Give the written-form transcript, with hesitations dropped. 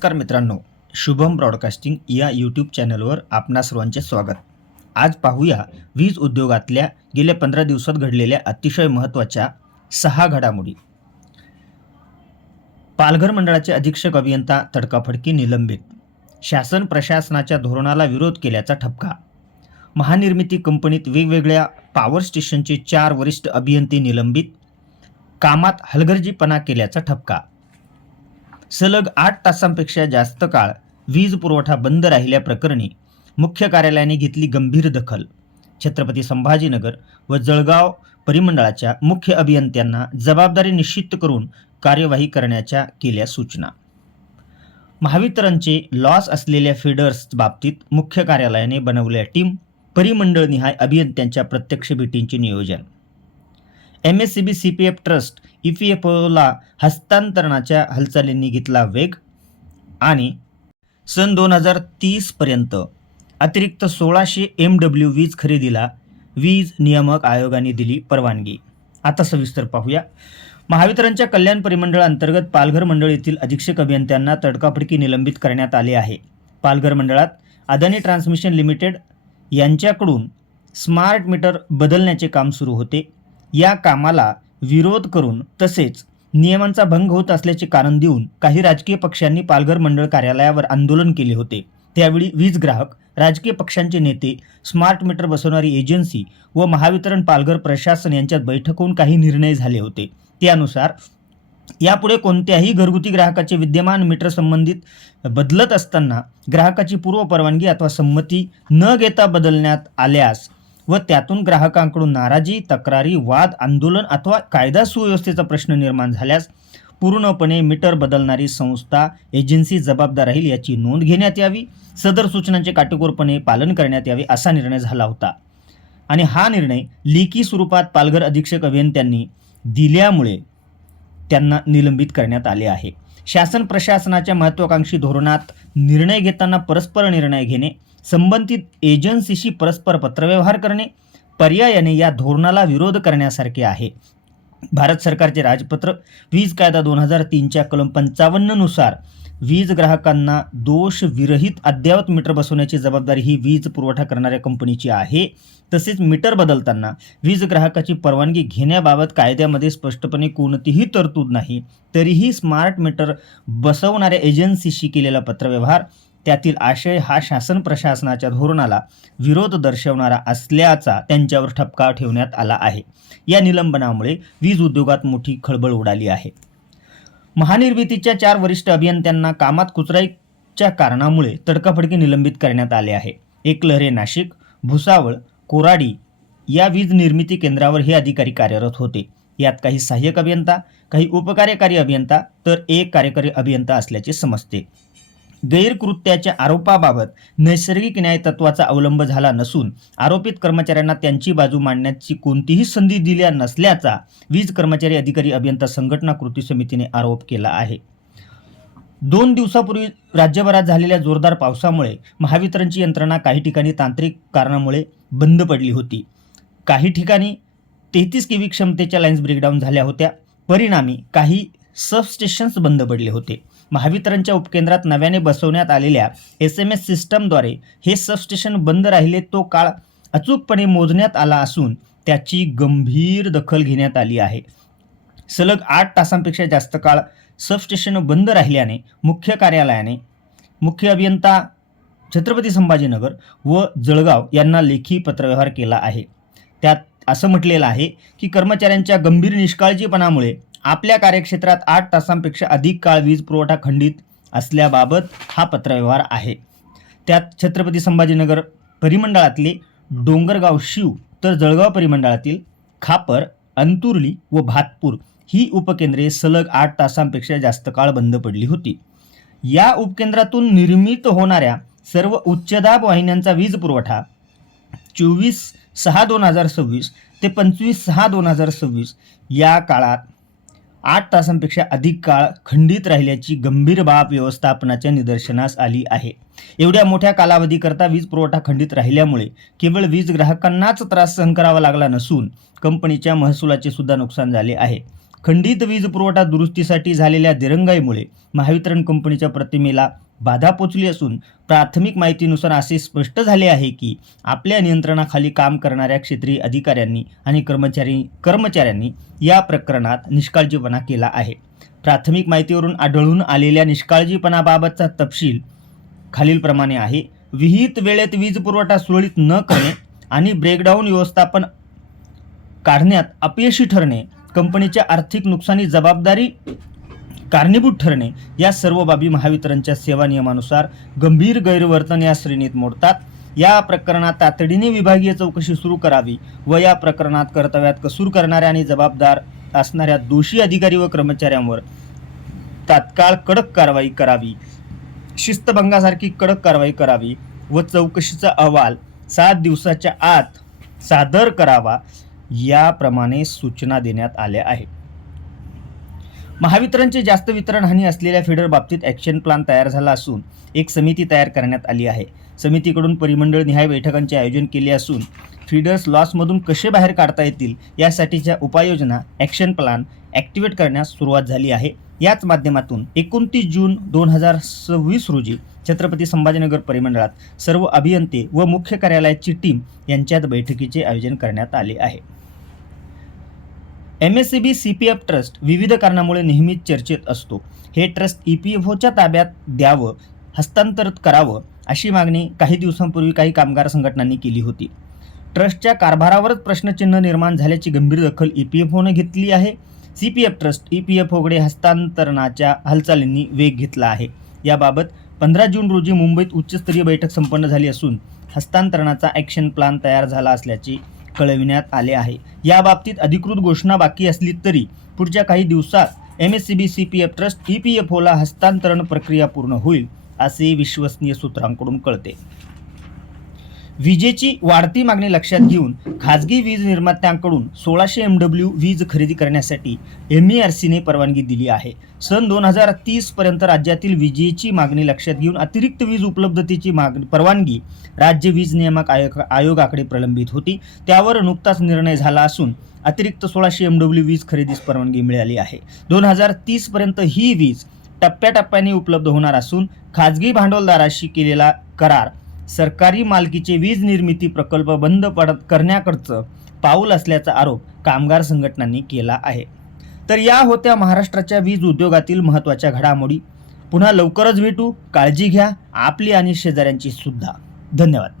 नमस्कार मित्रांनो, शुभम ब्रॉडकास्टिंग या यूट्यूब चॅनलवर आपणा सर्वांचे स्वागत. आज पाहूया वीज उद्योगातल्या गेल्या 15 दिवसात घडलेल्या अतिशय महत्त्वाच्या 6 घडामोडी. पालघर मंडळाचे अधीक्षक अभियंता तडकाफडकी निलंबित. शासन प्रशासनाच्या धोरणाला विरोध केल्याचा ठपका. महानिर्मिती कंपनीत वेगवेगळ्या पॉवर स्टेशनचे 4 वरिष्ठ अभियंते निलंबित. कामात हलगर्जीपणा केल्याचा ठपका. सलग 8 तासांपेक्षा जास्त काळ वीज पुरवठा बंद राहिल्याप्रकरणी मुख्य कार्यालयाने घेतली गंभीर दखल. छत्रपती संभाजीनगर व जळगाव परिमंडळाच्या मुख्य अभियंत्यांना जबाबदारी निश्चित करून कार्यवाही करण्याच्या केल्या सूचना. महावितरणचे लॉस असलेल्या फीडर्स बाबतीत मुख्य कार्यालयाने बनवल्या टीम. परिमंडळनिहाय अभियंत्यांच्या प्रत्यक्ष भेटींचे नियोजन. MSCB CPF ट्रस्ट EPFOला हस्तांतरणाच्या हालचालींनी घेतला वेग. आणि सन 2030 पर्यंत अतिरिक्त 1600 MW वीज खरेदीला वीज नियामक आयोगाने दिली परवानगी. आता सविस्तर पाहूया. महावितरणच्या कल्याण परिमंडळ अंतर्गत पालघर मंडळ येथील अधीक्षक अभियंत्यांना तडकाफडकी निलंबित करण्यात आले आहे. पालघर मंडळात अदानी ट्रान्समिशन लिमिटेड यांच्याकडून स्मार्ट मीटर बदलण्याचे काम सुरू होते. या कामाला विरोध करून तसेच नियमांचा भंग होत असल्याचे कारण देऊन काही राजकीय पक्षांनी पालघर मंडळ कार्यालयावर आंदोलन केले होते. त्यावेळी वीज ग्राहक, राजकीय पक्षांचे नेते, स्मार्ट मीटर बसवणारी एजन्सी व महावितरण पालघर प्रशासन यांच्यात बैठक होऊन काही निर्णय झाले होते. त्यानुसार यापुढे कोणत्याही घरगुती ग्राहकाचे विद्यमान मीटर संबंधित बदलत असताना ग्राहकाची पूर्व परवानगी अथवा संमती न घेता बदलण्यात आल्यास व त्यातून ग्राहकांकडून नाराजी, तक्रारी, वाद, आंदोलन अथवा कायदा सुव्यवस्थेचा प्रश्न निर्माण झाल्यास पूर्णपणे मीटर बदलणारी संस्था, एजन्सी जबाबदार राहील याची नोंद घेण्यात यावी. सदर सूचनांचे काटेकोरपणे पालन करण्यात यावे असा निर्णय झाला होता. आणि हा निर्णय लेखी स्वरूपात पालघर अधीक्षक अभियंत्यांनी दिल्यामुळे त्यांना निलंबित करण्यात आले आहे. शासन प्रशासनाच्या महत्त्वाकांक्षी धोरणात निर्णय घेताना परस्पर निर्णय घेणे, संबंधित एजन्सीशी परस्पर पत्रव्यवहार करणे पर्यायाने या धोरणाला विरोध करण्यासारखे आहे. भारत सरकारचे राजपत्र वीज कायदा 2003च्या कलम 55 नुसार वीज ग्राहकांना दोषविरहित अद्ययावत मीटर बसवण्याची जबाबदारी ही वीज पुरवठा करणाऱ्या कंपनीची आहे. तसेच मीटर बदलताना वीज ग्राहकाची परवानगी घेण्याबाबत कायद्यामध्ये स्पष्टपणे कोणतीही तरतूद नाही. तरीही स्मार्ट मीटर बसवणाऱ्या एजन्सीशी केलेला पत्रव्यवहार, त्यातील आशय हा शासन प्रशासनाच्या धोरणाला विरोध दर्शवणारा असल्याचा त्यांच्यावर ठपका ठेवण्यात आला आहे. या निलंबनामुळे वीज उद्योगात मोठी खळबळ उडाली आहे. महानिर्मितीच्या 4 वरिष्ठ अभियंत्यांना कामात कुचराईच्या कारणामुळे तडकाफडकी निलंबित करण्यात आले आहे. एकलहरे नाशिक, भुसावळ, कोराडी या वीज निर्मिती केंद्रावर हे अधिकारी कार्यरत होते. यात काही सहाय्यक अभियंता, काही उपकार्यकारी अभियंता तर एक कार्यकारी अभियंता असल्याचे समजते. गैरकृत्याच्या आरोपाबाबत नैसर्गिक न्याय तत्वाचा अवलंब झाला नसून आरोपित कर्मचाऱ्यांना त्यांची बाजू मांडण्याची कोणतीही संधी दिल्या नसल्याचा वीज कर्मचारी अधिकारी अभियंता संघटना कृती समितीने आरोप केला आहे. 2 दिवसापूर्वी राज्यभरात झालेल्या जोरदार पावसामुळे महावितरणची यंत्रणा काही ठिकाणी तांत्रिक कारणामुळे बंद पडली होती. काही ठिकाणी 33 kV क्षमतेच्या लाईन्स ब्रेकडाऊन झाल्या होत्या. परिणामी काही सबस्टेशन्स बंद पडले होते. महावितरणच्या उपकेंद्रात नव्याने बसवण्यात आलेल्या SMS सिस्टमद्वारे हे सबस्टेशन बंद राहिले तो काळ अचूकपणे मोजण्यात आला असून त्याची गंभीर दखल घेण्यात आली आहे. सलग 8 तासांपेक्षा जास्त काळ सबस्टेशन बंद राहिल्याने मुख्य कार्यालयाने मुख्य अभियंता छत्रपती संभाजीनगर व जळगाव यांना लेखी पत्रव्यवहार केला आहे. त्यात असं म्हटलेलं आहे की कर्मचाऱ्यांच्या गंभीर निष्काळजीपणामुळे आपल्या कार्यक्षेत्रात 8 तासांपेक्षा अधिक काळ वीज पुरवठा खंडित असल्याबाबत हा पत्रव्यवहार आहे. त्यात छत्रपती संभाजीनगर परिमंडळातले डोंगरगाव शिव तर जळगाव परिमंडळातील खापर, अंतुर्ली व भातपूर ही उपकेंद्रे सलग 8 तासांपेक्षा जास्त काळ बंद पडली होती. या उपकेंद्रातून निर्मित होणाऱ्या सर्व उच्चदाब वाहिन्यांचा वीज पुरवठा 24/6/2026 ते 25/6/2026 या काळात 8 तासांपेक्षा अधिक काळ खंडित राहिल्याची गंभीर बाब व्यवस्थापनाच्या निदर्शनास आली आहे. एवढ्या मोठ्या कालावधीकरता वीज पुरवठा खंडित राहिल्यामुळे केवळ वीज ग्राहकांनाच त्रास सहन करावा लागला नसून कंपनीच्या महसुलाचे सुद्धा नुकसान झाले आहे. खंडित वीज पुरवठा दुरुस्तीसाठी झालेल्या दिरंगाईमुळे महावितरण कंपनीच्या प्रतिमेला बाधा पोचली असून प्राथमिक माहितीनुसार असे स्पष्ट झाले आहे की आपल्या नियंत्रणाखाली काम करणाऱ्या क्षेत्रीय अधिकाऱ्यांनी आणि कर्मचाऱ्यांनी या प्रकरणात निष्काळजीपणा केला आहे. प्राथमिक माहितीवरून आढळून आलेल्या निष्काळजीपणाबाबतचा तपशील खालीलप्रमाणे आहे. विहित वेळेत वीज पुरवठा सुरळीत न करणे आणि ब्रेकडाऊन व्यवस्थापन काढण्यात अपयशी ठरणे, कंपनीच्या आर्थिक नुकसानी जबाबदारी कारणीभूत ठरणे या सर्व बाबी महावितरणच्या सेवा नियमानुसार गंभीर गैरवर्तन या श्रेणीत मोडतात. या प्रकरणात तातडीने विभागीय चौकशी सुरू करावी व या प्रकरणात कर्तव्यात कसूर करणाऱ्या आणि जबाबदार असणाऱ्या दोषी अधिकारी व कर्मचाऱ्यांवर तात्काळ कडक कारवाई करावी, शिस्तभंगासारखी कडक कारवाई करावी व चौकशीचा अहवाल 7 दिवसाच्या आत सादर करावा याप्रमाणे सूचना देण्यात आल्या आहेत. महावितरणचे जास्त वितरण हानी असलेल्या फीडर बाबतीत ॲक्शन प्लॅन तयार झाला असून एक समिती तयार करण्यात आली आहे. समितीकडून परिमंडळ निहाय बैठकांचे आयोजन केले असून फीडर्स लॉसमधून कसे बाहेर काढता येतील यासाठीच्या उपाययोजना ॲक्शन प्लॅन ॲक्टिवेट करण्यास सुरुवात झाली आहे. याच माध्यमातून 29 जून 2026 रोजी छत्रपती संभाजीनगर परिमंडळात सर्व अभियंते व मुख्य कार्यालयाची टीम यांच्यात बैठकीचे आयोजन करण्यात आले आहे. MSCB CPF ट्रस्ट विविध कारणामुळे नेहमीच चर्चेत असतो. हे ट्रस्ट EPFOच्या ताब्यात द्यावं, हस्तांतरित करावं अशी मागणी काही दिवसांपूर्वी काही कामगार संघटनांनी केली होती. ट्रस्टच्या कारभारावरच प्रश्नचिन्ह निर्माण झाल्याची गंभीर दखल EPFOने घेतली आहे. CPF ट्रस्ट EPFOकडे हस्तांतरणाच्या हालचालींनी वेग घेतला आहे. याबाबत 15 जून रोजी मुंबईत उच्चस्तरीय बैठक संपन्न झाली असून हस्तांतरणाचा ॲक्शन प्लॅन तयार झाला असल्याचे कळविण्यात आले आहे. याबाबतीत अधिकृत घोषणा बाकी असली तरी पुढच्या काही दिवसात MSCB CPF ट्रस्ट EPFOला हस्तांतरण प्रक्रिया पूर्ण होईल असे विश्वसनीय सूत्रांकडून कळते. विजेची वाढती मागणी लक्षात घेऊन खाजगी वीज निर्मात्यांकडून 1600 MW वीज खरेदी करण्यासाठी MERCने परवानगी दिली आहे. सन 2030 पर्यंत राज्यातील विजेची मागणी लक्षात घेऊन अतिरिक्त वीज उपलब्धतेची परवानगी राज्य वीज नियामक आयोगाकडे प्रलंबित होती. त्यावर नुकताच निर्णय झाला असून अतिरिक्त 1600 MW वीज खरेदीस परवानगी मिळाली आहे. 2030 पर्यंत ही वीज टप्प्याटप्प्याने उपलब्ध होणार असून खाजगी भांडवलदाराशी केलेला करार सरकारी मालकीचे वीज निर्मिती प्रकल्प बंद करण्याकडचं पाऊल असल्याचा आरोप कामगार संघटनांनी केला आहे. तर या होत्या महाराष्ट्राच्या वीज उद्योगातील महत्त्वाच्या घडामोडी. पुन्हा लवकरच भेटू. काळजी घ्या आपली आणि शेजाऱ्यांची सुद्धा. धन्यवाद.